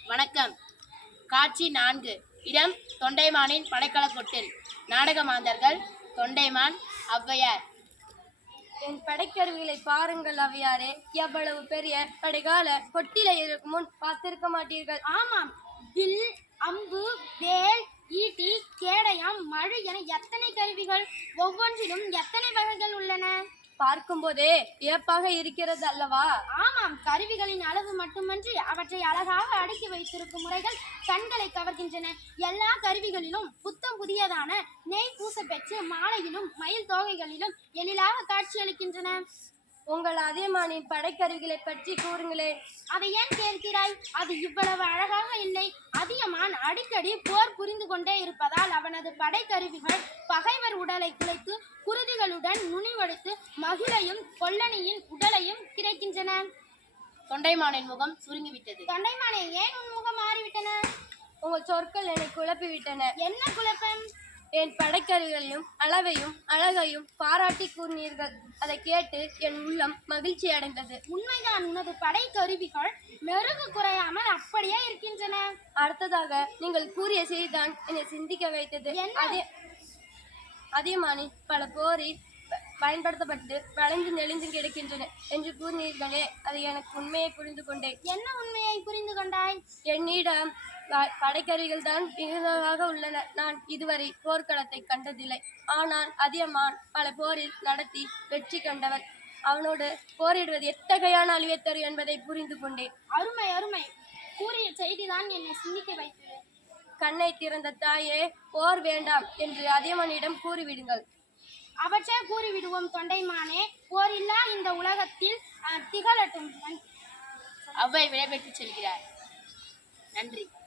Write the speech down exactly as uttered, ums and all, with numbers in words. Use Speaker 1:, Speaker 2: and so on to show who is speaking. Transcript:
Speaker 1: வணக்கம். காட்சி நான்கு. இடம் தொண்டைமானின் படைக்கலக்கொட்டில். நாடக மாந்தர்கள் தொண்டைமான், ஔவையார்.
Speaker 2: என் படைக்கருவிகளை பாருங்கள் ஔவையாரே, எவ்வளவு பெரிய படைகால கொட்டிலை முன் பார்த்திருக்க மாட்டீர்கள்.
Speaker 3: ஆமாம், வில், அம்பு, வேல், ஈட்டி, கேடயம், மழு என எத்தனை கருவிகள், ஒவ்வொன்றிலும் எத்தனை வகைகள் உள்ளன.
Speaker 2: பார்க்கும் போதே வியப்பாக இருக்கிறது அல்லவா?
Speaker 3: ஆமாம், கருவிகளின் அளவு மட்டுமன்றி அவற்றை அழகாக அடுக்கி வைத்திருக்கும் முறைகள் கண்களை கவர்கின்றன. எல்லா கருவிகளிலும் புத்தம் புதியதான நெய் பூச பெற்று மாலையிலும் மயில் தோகைகளிலும் எழிலாக காட்சியளிக்கின்றன.
Speaker 2: உங்கள் அதியமானின் படைக்கருவிகளை பற்றி கூறுங்களே.
Speaker 3: அதை ஏன் கேட்கிறாய்? அது இவ்வளவு அழகாக இல்லை. அதியமான் அடிக்கடி போர் புரிந்து கொண்டே இருப்பதால் அவனது படைக்கருவிகள் பகைவர் உடலை குலைத்து குருதிகளுடன் நுனிவடித்து மகிழையும் கொல்லணியின் உடலையும் கிடைக்கின்றன.
Speaker 1: தொண்டைமானின் முகம் சுருங்கிவிட்டது.
Speaker 3: தொண்டைமானே, ஏன் உன் முகம் மாறிவிட்டன?
Speaker 2: உங்கள் சொற்கள் என்னை குழப்பிவிட்டன.
Speaker 3: என்ன குழப்பம்?
Speaker 2: என் படைக்கருவிகளையும் அளவையும் அழகையும் பாராட்டி கூறினீர்கள். அதை கேட்டு என் உள்ளம் மகிழ்ச்சி அடைந்தது.
Speaker 3: உண்மைதான், உனது படை கருவிகள் மெருகு குறையாமல் அப்படியே இருக்கின்றன.
Speaker 2: அடுத்ததாக நீங்கள் கூறிய செய்திதான் என்னை சிந்திக்க வைத்தது. அதே அதியமானி பல போரில் பயன்படுத்தப்பட்டு வளைந்து நெளிந்து கிடக்கின்றன என்று கூறினீர்களே, அது எனக்கு உண்மையை புரிந்து கொண்டேன்.
Speaker 3: என்ன உண்மையை புரிந்து கொண்டாய்?
Speaker 2: என்னிடம் படைக்கருவிகள் தான் மிகுந்ததாக உள்ளன. நான் இதுவரை போர்க்களத்தை கண்டதில்லை. ஆனால் அதியமான் பல போரில் நடத்தி வெற்றி கண்டவன். அவனோடு போரிடுவது எத்தகையான அழிவை தரும் என்பதை புரிந்து கொண்டேன்.
Speaker 3: அருமை அருமை, கூறிய செய்திதான் என்னை சிந்திக்க வைத்தது.
Speaker 2: கண்ணை திறந்த தாயே, போர் வேண்டாம் என்று அதியமானிடம் கூறிவிடுங்கள்.
Speaker 3: அவற்றே கூறிவிடுவோம் தொண்டைமானே. போர் இல்லா இந்த உலகத்தில் திகழட்டும்.
Speaker 1: ஔவை விடைபெற்று செல்கிறார். நன்றி.